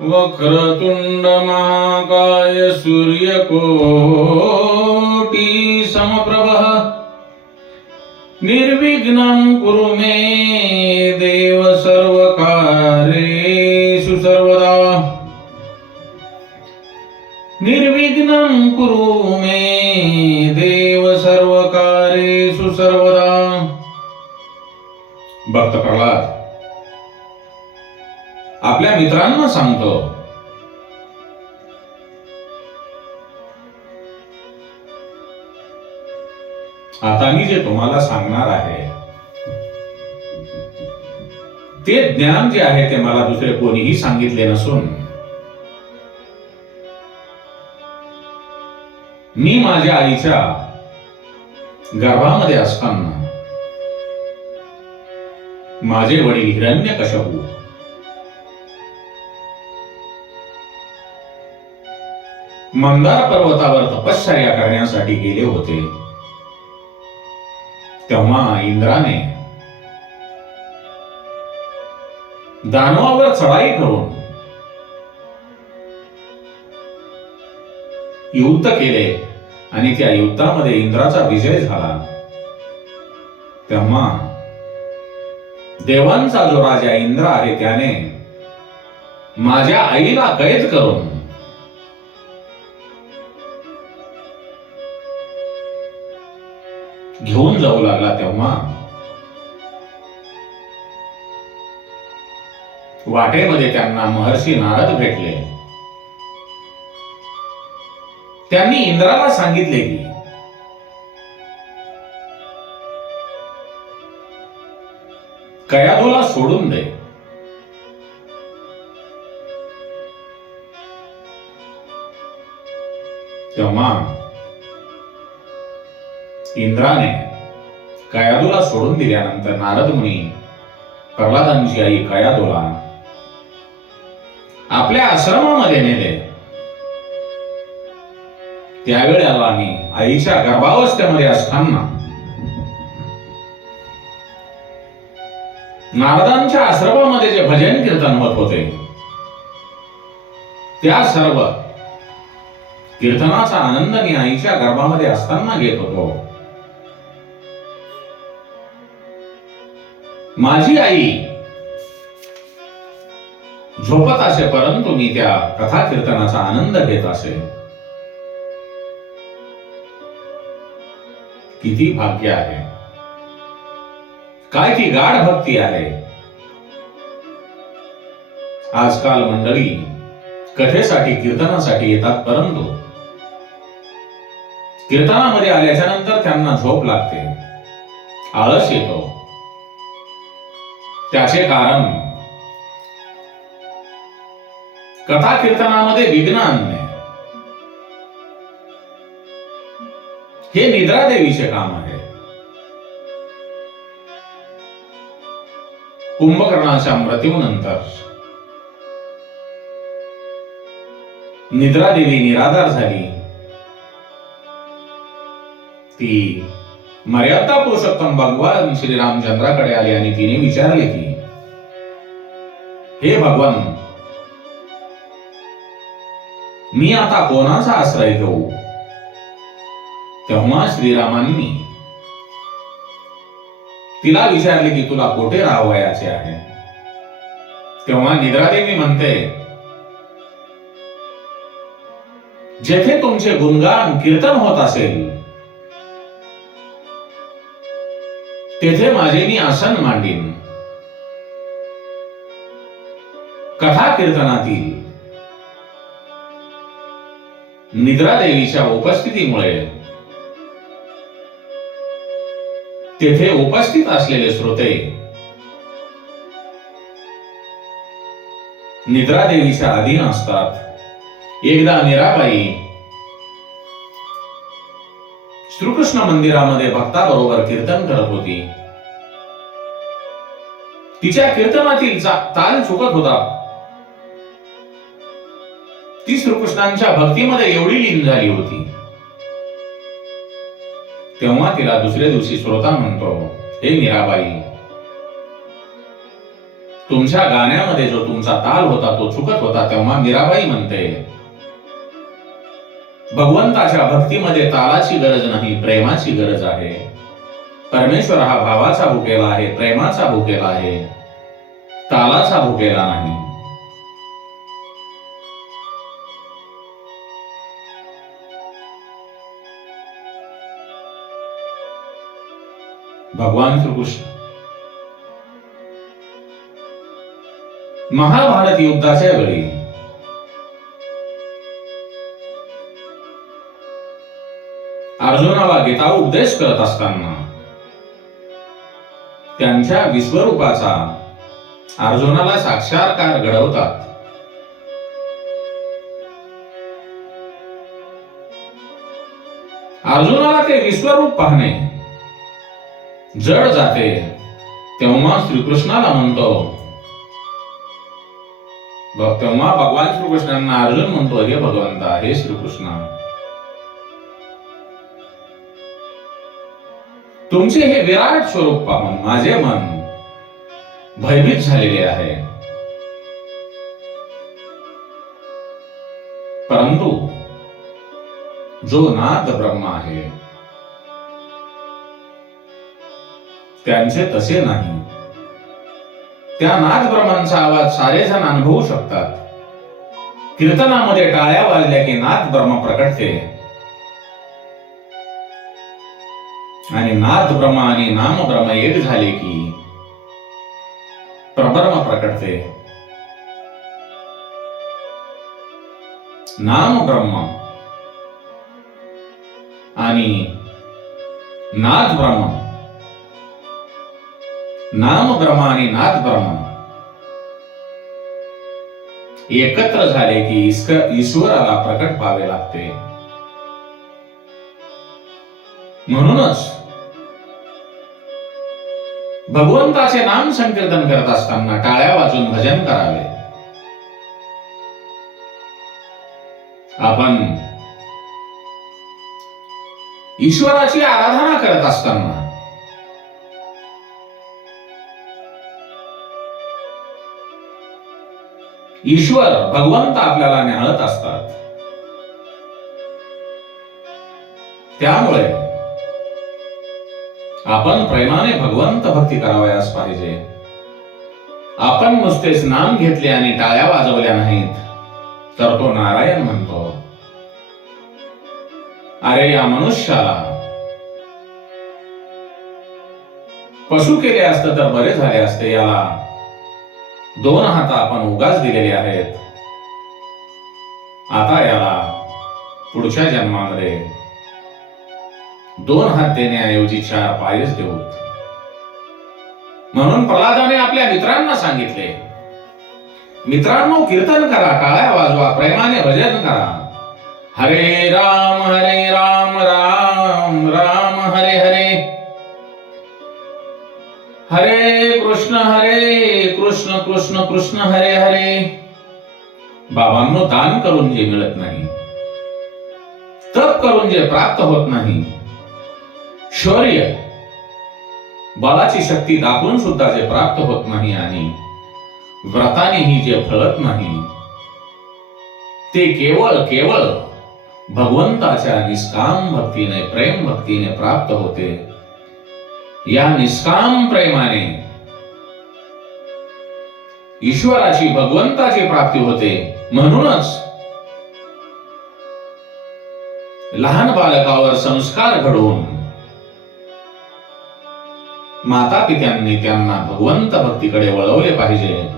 वक्रतुंड महाकाय सूर्यकोटि समप्रभः निर्विघ्नं कुरु मे देव सर्वकार्येषु सर्वदा निर्विघ्नं कुरु मे देव सर्वकार्येषु सर्वदा। भक्त प्रल्हाद आपल्या मित्रांना सांगतो, आता मी जे तुम्हाला सांगणार आहे ते ज्ञान जे आहे ते मला दुसरे कोणीही सांगितले नसून मी माझ्या आईच्या गर्भामध्ये असताना माझे वडील हिरण्यकश्यपू मंदार पर्वतावर तपश्चर्या करण्यासाठी गेले होते, तेव्हा इंद्राने दानवावर चढाई करून युद्ध केले आणि त्या युद्धामध्ये इंद्राचा विजय झाला। तेव्हा देवांचा जो राजा इंद्र आहे त्याने माझ्या आईला कैद करून घेऊन जाऊ लागला। तेव्हा वाटेमध्ये त्यांना महर्षी नारद भेटले। त्यांनी इंद्राला सांगितले की कयाधूला सोडून दे। तेव्हा इंद्राने कयाधूला सोडून दिल्यानंतर नारद मुनी प्रल्हादांची आई कयाधूला आपल्या आश्रमामध्ये नेले। त्यावेळेला मी आईच्या गर्भावस्थेमध्ये असताना नारदांच्या आश्रमामध्ये जे भजन कीर्तन होत होते त्या सर्व कीर्तनाचा आनंद मी आईच्या गर्भामध्ये असताना घेत होतो। माझी आई झोपत असे परंतु मी त्या कथा कीर्तनाचा आनंद घेत असे। किती भाग्य आहे, काय ती गाढ भक्ती आहे। आजकाल मंडळी कथेसाठी कीर्तनासाठी येतात, परंतु कीर्तनामध्ये आल्याच्या नंतर त्यांना झोप लागते, आळस येतो। त्याचे कारण कथा कीर्तनामध्ये विघ्न आणणे हे निद्रा देवीचे काम आहे। कुंभकर्णाच्या मृत्यूनंतर निद्रा देवी निराधार झाली। ती मर्यादा पुरुषोत्तम भगवान श्री रामचंद्राकडे आली आणि तिने विचारले की हे भगवान, मी आता कोणाचा आश्रय घेऊ? तेव्हा श्रीरामांनी तिला विचारले की तुला कोठे राहावयाचे आहे? तेव्हा निद्रादेवी म्हणते, जेथे तुमचे गुणगान कीर्तन होत असेल तेथे माझे मी आसन मांडीन। कथा कीर्तनातील निद्रा देवीच्या उपस्थितीमुळे तेथे उपस्थित असलेले श्रोते निद्रा देवीच्या अधीन असतात। एकदा मीराबाई श्रीकृष्ण मंदिरामध्ये भक्ताबरोबर कीर्तन करत होती। तिच्या कीर्तनातील ताल चुकत होता। ती श्रीकृष्णांच्या भक्तीमध्ये एवढी लीन झाली होती। तेव्हा तिला दुसऱ्या दिवशी श्रोता म्हणतो, हे मीराबाई, तुमच्या गाण्यामध्ये जो तुमचा ताल होता तो चुकत होता, तेव्हा मीराबाई म्हणते, भगवंताच्या भक्तीमध्ये तालाची गरज नाही, प्रेमाची गरज आहे. परमेश्वर हा भावाचा भुकेला आहे, प्रेमाचा भुकेला आहे, तालाचा भुकेला नाही. भगवान श्रीकृष्ण महाभारत युद्धाच्या वेळी अर्जुनाला गीता उपदेश करत असताना त्यांच्या विश्वरूपाचा अर्जुनाला साक्षात्कार घडवतात. अर्जुनाला ते विश्वरूप पाहणे जड जाते, तेव्हा श्रीकृष्णाला म्हणतो, तेव्हा भगवान श्रीकृष्णांना अर्जुन म्हणतो, हे भगवंता, हे श्रीकृष्ण, तुमचे हे विराट स्वरूप पाहून माझे मन भयभीत झालेले आहे. परंतु जो नाद ब्रह्म आहे त्यांचे तसे नाही. त्या नाद ब्रह्मांचा आवाज सारे जण अनुभवू शकतात. कीर्तनामध्ये टाळ्या वाजल्या की नाद ब्रह्म प्रकटते आणि नाद ब्रह्म आणि नाम ब्रह्म एक झाले की परब्रह्म प्रकटते. नाम ब्रह्म आणि नाद ब्रह्म, नाम ब्रह्म आणि नाद ब्रह्म एकत्र झाले की ईश्वराला प्रकट व्हावे लागते. म्हणूनच भगवंताचे नाम संकीर्तन करत असताना टाळ्या वाजून भजन करावे. आपण ईश्वराची आराधना करत असताना ईश्वर भगवंत आपल्याला न्याहळत असतात. त्यामुळे आपण प्रेमाने भगवंत भक्ती करावयास पाहिजे. आपण नुसतेच नाम घेतले आणि टाळ्या वाजवल्या नाहीत तर तो नारायण म्हणतो, अरे या मनुष्याला पशु केले असते तर बरे झाले असते. याला 2 हात आपण उगाच दिलेले आहेत. आता याला पुढच्या जन्मामध्ये 2 हात देण्याऐवजी 4 पायच देऊ. म्हणून प्रल्हादाने आपल्या मित्रांना सांगितले, मित्रांनो, कीर्तन करा, टाळ्या वाजवा, प्रेमाने भजन करा. हरे राम राम राम हरे हरे, हरे कृष्ण कृष्ण कृष्ण हरे हरे. बाबांनो, दान करून जे मिळत नाही, तप करून जे प्राप्त होत नाही, शौर्य बलाची शक्ती दाखवून सुद्धा जे प्राप्त होत नाही आणि व्रतानेही जे फळत नाही, ते केवळ भगवंताच्या निष्काम भक्तीने, प्रेम भक्तीने प्राप्त होते. या निष्काम प्रेमाने ईश्वराची, भगवंताची प्राप्ती होते. म्हणूनच लहान बालकावर संस्कार घडवून माता पित्यांनी त्यांना भगवंत भक्तीकडे वळवले पाहिजे.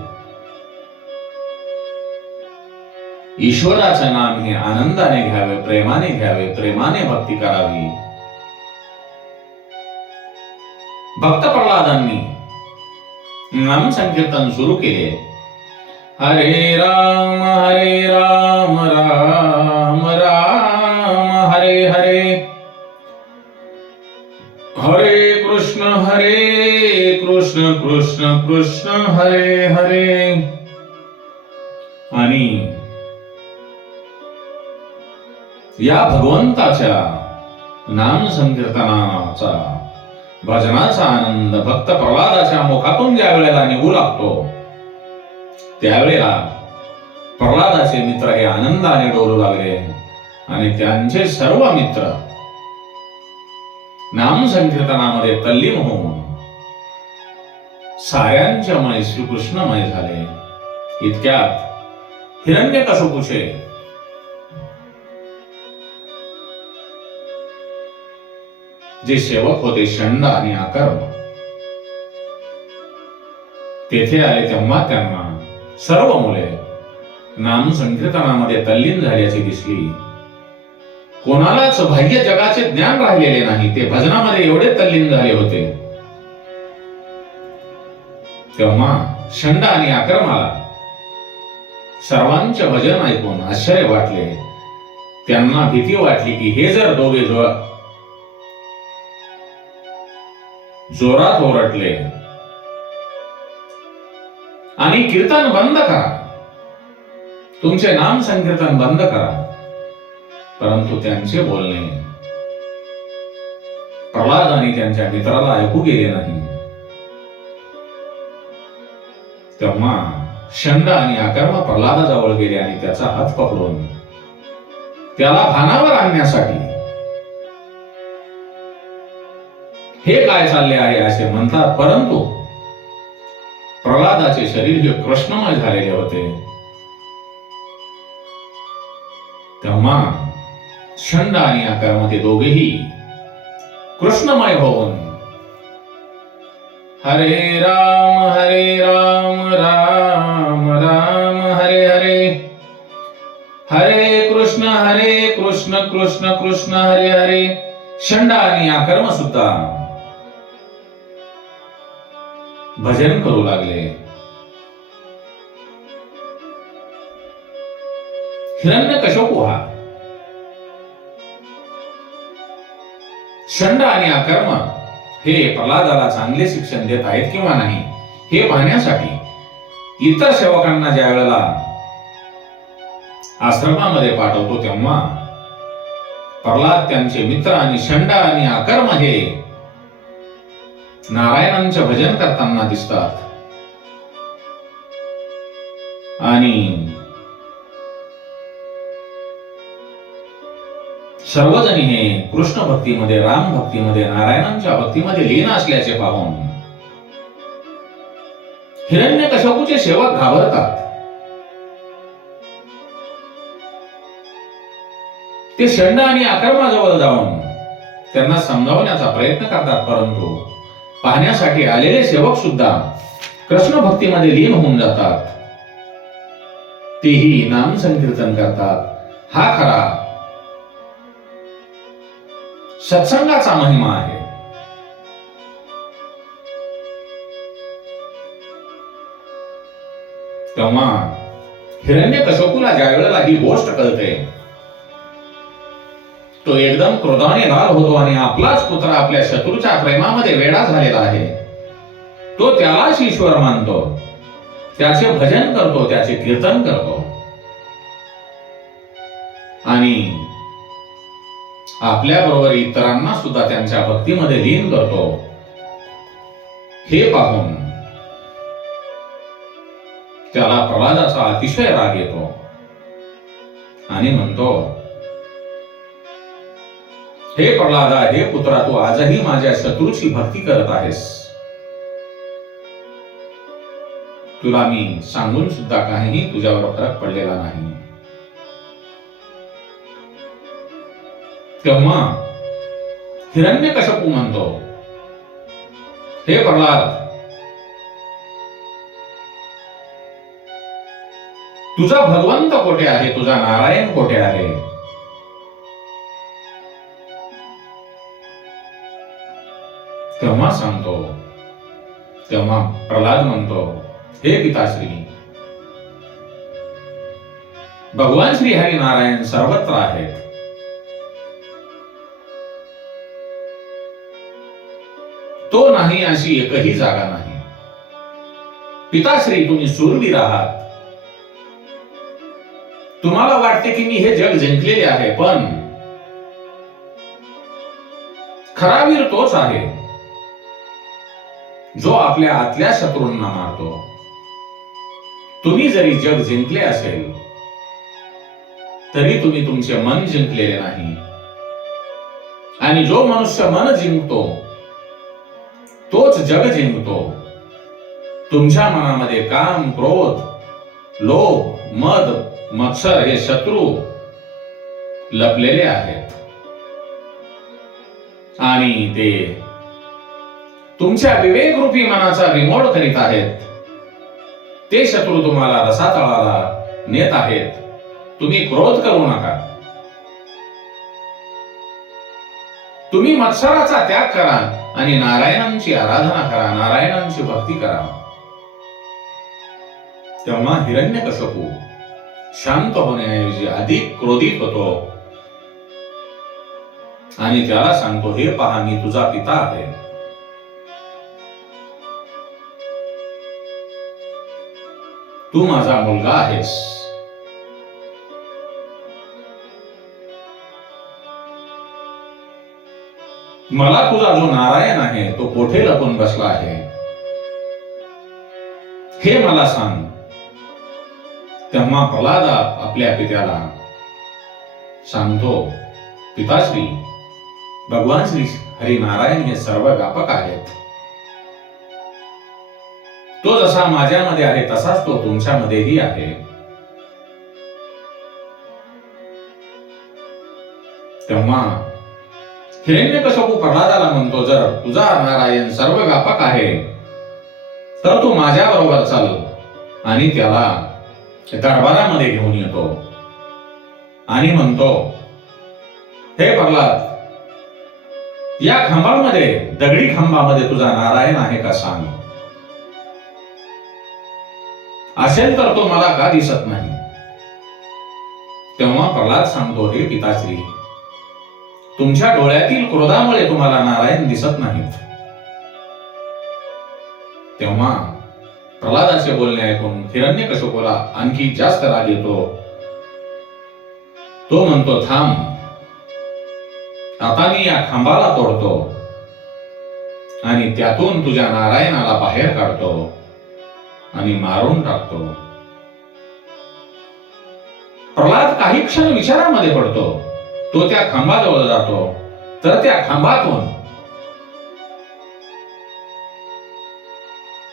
ईश्वराचे नाम हे आनंदाने घ्यावे, प्रेमाने घ्यावे, प्रेमाने भक्ती करावी. भक्त प्रल्हादांनी नाम संकीर्तन सुरू केले. हरे राम राम राम हरे हरे, हरे कृष्ण कृष्ण कृष्ण हरे हरे. आणि या भगवंताच्या नाम संकीर्तनाचा, भजनाचा आनंद भक्त प्रल्हादाच्या मुखातून ज्या वेळेला निघू लागतो त्यावेळेला प्रल्हादाचे मित्र हे आनंदाने डोलू लागले आणि त्यांचे सर्व मित्र नाम संकीर्तनामध्ये तल्लीन होऊन साऱ्यांच्या मय श्रीकृष्णमय झाले. इतक्यात हिरण्यकशिपूचे जे सेवक होते षंड आणि अकर्म तेथे आले. तेव्हा त्यांना सर्व मुले नाम संकीर्तनामध्ये तल्लीन झाल्याची दिसली. कोणालाच बाह्य जगाचे ज्ञान राहिलेले नाही, ते भजनामध्ये एवढे तल्लीन झाले होते. तेव्हा षंड आणि अकर्माला सर्वांचे भजन ऐकून आश्चर्य वाटले. त्यांना भीती वाटली की हे जर दोघे जोरात ओरडले आणि कीर्तन बंद करा, तुमचे नाम संकीर्तन बंद करा, परंतु त्यांचे बोलणे प्रल्हाद आणि त्यांच्या मित्राला ऐकू गेले नाही. तेव्हा षंड आणि अकर्म प्रल्हादाजवळ गेले आणि त्याचा हात पकडून त्याला भानावर आणण्यासाठी हे काय चालले आहे असे म्हणतात. परंतु प्रल्हादाचे शरीर हे कृष्णमय झालेले होते. तेव्हा षंड आणि अकर्म ते दोघेही कृष्णमय होऊन हरे राम राम राम हरे हरे, हरे कृष्ण कृष्ण कृष्ण हरे हरे. षंड आणि अकर्म सुद्धा भजन करू लागले. हिरण्यकशिपू हा षंड आणि अकर्म हे प्रल्हादाला चांगले शिक्षण देत आहेत किंवा नाही हे पाहण्यासाठी इतर सेवकांना ज्या वेळेला आश्रमामध्ये पाठवतो तेव्हा प्रल्हाद त्यांचे मित्र आणि षंड आणि अकर्म हे नारायणांचे भजन करताना दिसतात. आणि सर्वजणी हे कृष्ण भक्तीमध्ये, राम भक्तीमध्ये, नारायणांच्या भक्तीमध्ये लीन असल्याचे पाहून हिरण्यकशिपूचे सेवक घाबरतात. ते षंड आणि अकर्माजवळ जाऊन त्यांना समजावण्याचा प्रयत्न करतात, परंतु पाहण्यासाठी आलेले सेवक सुद्धा कृष्ण भक्तीमध्ये लीन होऊन जातात. तेही नाम संकीर्तन करतात. हा खरा सत्संगाचा महिमा आहे. तेव्हा हिरण्यकशिपूला ज्या वेळेला ही गोष्ट कळते तो एकदम क्रोधाने लाल होतो आणि आपलाच पुत्र आपल्या शत्रूच्या प्रेमामध्ये वेडा झालेला आहे. तो त्यालाच ईश्वर मानतो, त्याचे भजन करतो, त्याचे कीर्तन करतो आणि आपल्या बरोबर इतरांना सुद्धा त्यांच्या भक्तीमध्ये लीन करतो. हे पाहून त्याला प्रल्हादाचा अतिशय राग येतो आणि म्हणतो, हे प्रल्हादा, हे पुत्रा, तू आजही माझ्या शत्रूची भक्ती करत आहेस. तुला मी सांगून सुद्धा काहीही तुझ्यावर फरक पडलेला नाही. तेव्हा हिरण्यकशिपू म्हणतो, हे प्रल्हाद, तुझा भगवंत कोठे आहे, तुझा नारायण कोठे आहे? तेव्हा सांगतो. तेव्हा प्रल्हाद म्हणतो, हे पिताश्री, भगवान श्री हरी नारायण सर्वत्र आहेत. तो नाही अशी एकही जागा नाही. पिताश्री, तुम्ही शूरवीर आहात. तुम्हाला वाटते की मी हे जग जिंकलेले आहे, पण खरा वीर तोच आहे जो आपल्या आतल्या शत्रूंना मारतो. तुम्ही जरी जग जिंकले असेल तरी तुम्ही तुमचे मन जिंकलेले नाही. आणि जो मनुष्य मन जिंकतो तोच जग जिंकतो. तुमच्या मनामध्ये काम, क्रोध, लोभ, मद, मत्सर हे शत्रू लपलेले आहेत आणि ते तुमच्या विवेकरूपी मनाचा रिमोट करीत आहेत. ते शत्रू तुम्हाला रसातळाला नेत आहेत. तुम्ही क्रोध करू नका. तुम्ही मत्सराचा त्याग करा आणि नारायणांची आराधना करा, नारायणांची भक्ती करा. तेव्हा हिरण्यकश्यपू शांत होण्याऐवजी अधिक क्रोधित होतो आणि त्याला सांगतो, हे पहा, मी तुझा पिता आहे. तू माझा मुलगा आहेस. मला तुझा जो नारायण आहे तो कोठे लपून बसला आहे हे मला सांग. तेव्हा प्रल्हाद आपल्या पित्याला सांगतो, पिताश्री, भगवान श्री हरिनारायण हे सर्व व्यापक आहेत. तो जसा माझ्यामध्ये आहे तसाच तो तुमच्यामध्येही आहे. तेव्हा हिरण्यकश्यपू प्रल्हादाला म्हणतो, जर तुझा नारायण सर्व व्यापक आहे तर तू माझ्या बरोबर चल. आणि त्याला दरबारामध्ये घेऊन येतो आणि म्हणतो, हे प्रल्हाद, या खांबामध्ये, दगडी खांबामध्ये तुझा नारायण आहे का सांग. असेल तर तो मला का दिसत नाही. तेव्हा प्रल्हाद सांगतो, हे पिताश्री, तुमच्या डोळ्यातील क्रोधामुळे तुम्हाला नारायण दिसत नाहीत. तेव्हा प्रल्हादाचे बोलणे ऐकून हिरण्यकश्यपूला आणखी जास्त राग येतो. तो म्हणतो, थांब, आता मी या खांबाला तोडतो आणि त्यातून तुझ्या नारायणाला बाहेर काढतो आणि मारून टाकतो. प्रल्हाद काही क्षण विचारामध्ये पडतो. तो त्या खांबाजवळ जातो तर त्या खांबातून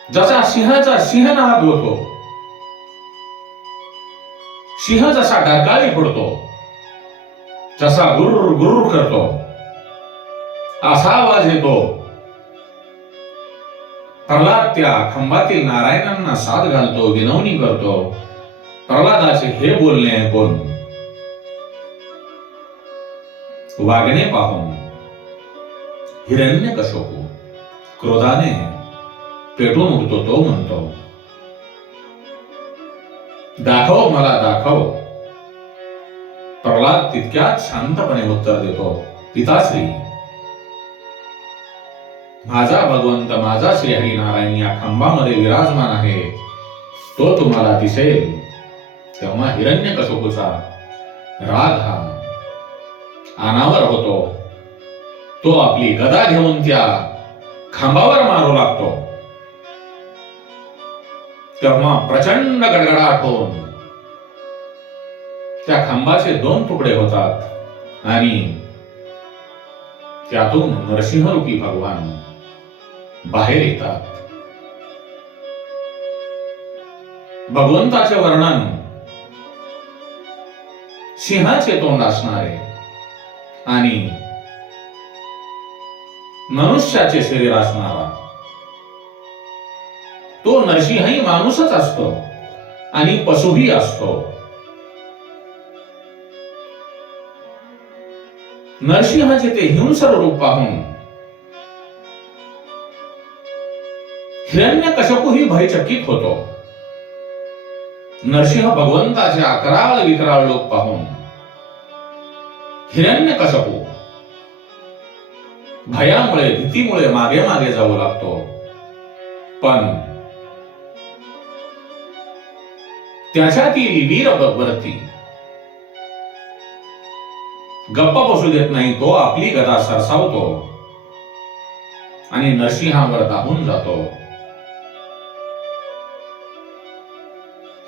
जसा सिंहाचा सिंहनाद होतो, सिंह जसा डरकाळी फोडतो, जसा गुर्र गुर्र करतो असा आवाज येतो. प्रल्हाद त्या खांबातील नारायणांना साथ घालतो, विनवणी करतो. प्रल्हादाचे हे बोलणे ऐकून, वागणे पाहून हिरण्यकश्यपू क्रोधाने पेटून उठतो. तो म्हणतो, दाखव, मला दाखव. प्रल्हाद तितक्यात शांतपणे उत्तर देतो, पिताश्री, माझा भगवंत, माझा श्री हरिनारायण या खांबामध्ये विराजमान आहे. तो तुम्हाला दिसेल. तेव्हा हिरण्यकश्यपूचा राग हा अनावर होतो. तो आपली गदा घेऊन त्या खांबावर मारू लागतो. तेव्हा प्रचंड गडगडाट होऊन त्या खांबाचे 2 तुकडे होतात आणि त्यातून नरसिंहरूपी भगवान बाहेर येतात. भगवंताचे वर्णन सिंहाचे तोंड असणारे आणि मनुष्याचे शरीर असणारा. तो नरसिंहही माणूसच असतो आणि पशुही असतो. नरसिंहाचे ते हिंसर रूप पाहून हिरण्यकश्यपूही भयचकित होतो. नरसिंह भगवंताचे अकराळ विकराळ लोक पाहून हिरण्यकश्यपू भयामुळे, भीतीमुळे मागे मागे जाऊ लागतो. पण त्याच्यातील वीर वृत्ती गप्प बसू देत नाही. तो आपली गदा सरसावतो आणि नरसिंहावर धावून जातो.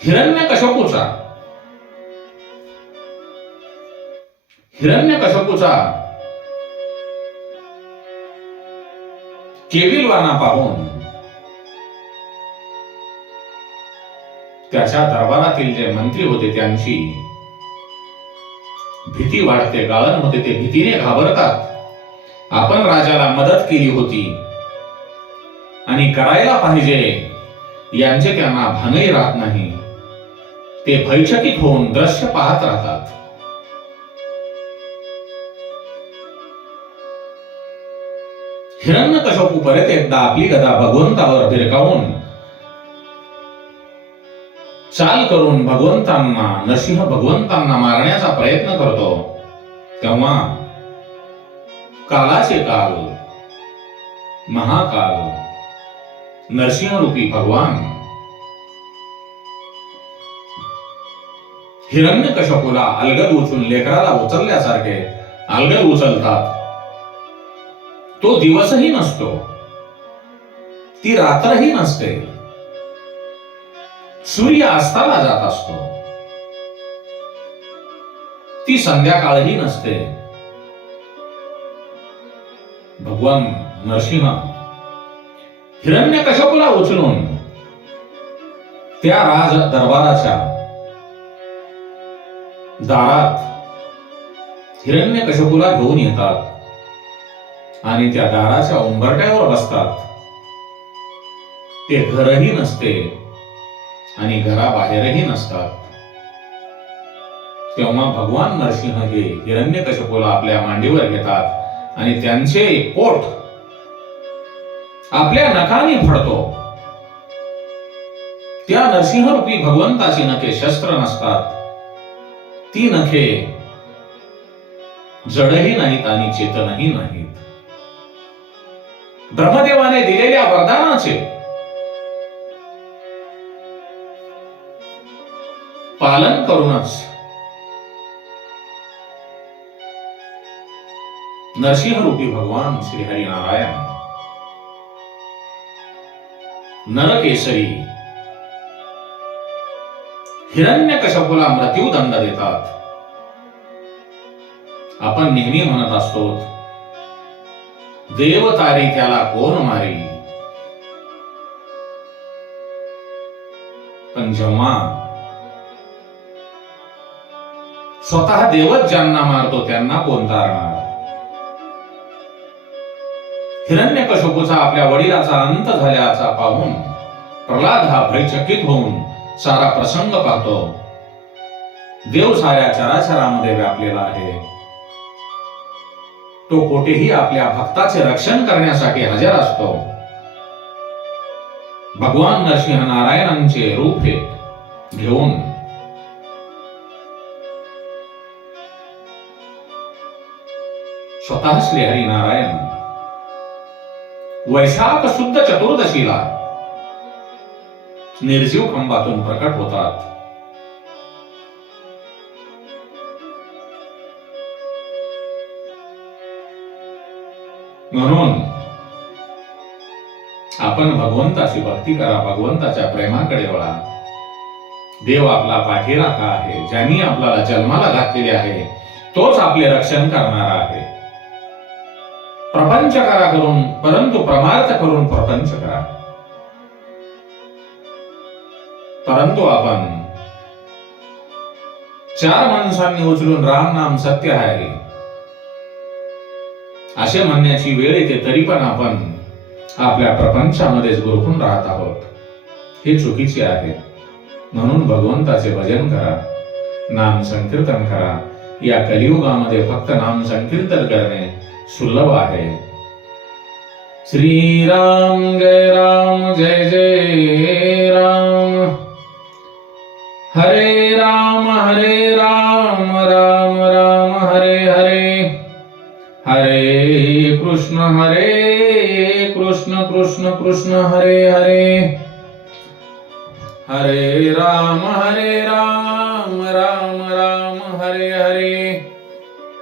हिरण्यकशपूचा केविलवाणा पाहून त्याच्या दरबारातील जे मंत्री होते त्यांची भीती वाढते, गाळण होते. ते भीतीने घाबरतात. आपण राजाला मदत केली होती आणि करायला पाहिजे यांचे त्यांना भानही राहत नाही. ते भयचकित होऊन दृश्य पाहत राहतात. हिरण्यकशिपू परत एकदा आपली गदा भगवंतावर भिरकावून चाल करून नरसिंह भगवंतांना मारण्याचा प्रयत्न करतो. तेव्हा कालाचे काल महाकाल नरसिंह रूपी भगवान हिरण्यकशिपूला अलगद उचलून लेकराला उचलल्यासारखे अलगद उचलतात. तो दिवसही नसतो, ती रात्रही नसते. सूर्य अस्ताला जात असतो, ती संध्याकाळही नसते. भगवान नरसिंह हिरण्यकशिपूला उचलून त्या राज दरबाराच्या दारात हिरण्यकशिपूला घेऊन येतात आणि त्या दाराच्या उंबरठ्यावर बसतात. ते घरही नसते आणि घराबाहेरही नसतात. तेव्हा भगवान नरसिंह हे हिरण्यकशिपूला आपल्या मांडीवर घेतात आणि त्यांचे पोट आपल्या नखाने फाडतो. त्या नरसिंह रूपी भगवंताची नखे शस्त्र नसतात. ती नखे जडही नाहीत आणि चेतनही नाहीत. ब्रह्मदेवाने दिलेल्या वरदानाचे पालन करूनच नरसिंह रूपी भगवान श्री हरिनारायण नरकेसरी हिरण्यकशिपूला मृत्यूदंड देतात. आपण नेहमी म्हणत असतो, देव तारी त्याला कोण मारी. पण जेव्हा स्वतः देवच ज्यांना मारतो त्यांना कोण तारणार. हिरण्यकशिपूचा आपल्या वडिलाचा अंत झाल्याचा पाहून प्रल्हाद हा भयचकित होऊन सारा प्रसंग पाहतो. देव साऱ्या चराचरामध्ये व्यापलेला आहे. तो कोठेही आपल्या भक्ताचे रक्षण करण्यासाठी हजर असतो. भगवान नरसिंह नारायणांचे रूप घेऊन स्वतः श्री हरिनारायण वैशाख शुद्ध चतुर्दशीला निर्जीव खंबातून प्रकट होतात. म्हणून आपण भगवंताची भक्ती करा, भगवंताच्या प्रेमाकडे वळा. देव आपला पाठीराखा आहे. ज्यांनी आपल्याला जन्माला घातलेले आहे तोच आपले रक्षण करणारा आहे. प्रपंच करा करून, परंतु परमार्थ करून प्रपंच करा. परंतु आपण चार माणसांनी उचलून राम नाम सत्य आहे असे म्हणण्याची वेळ येते, तरी पण आपण आपल्या प्रपंचामध्येच गुरफून राहत आहोत. हे चुकीचे आहे. म्हणून भगवंताचे भजन करा, नाम संकीर्तन करा. या कलियुगामध्ये फक्त नाम संकीर्तन करणे सुलभ आहे. श्री राम जय जय राम. हरे राम राम राम हरे हरे. हरे कृष्ण कृष्ण कृष्ण हरे हरे. हरे राम राम राम हरे हरे.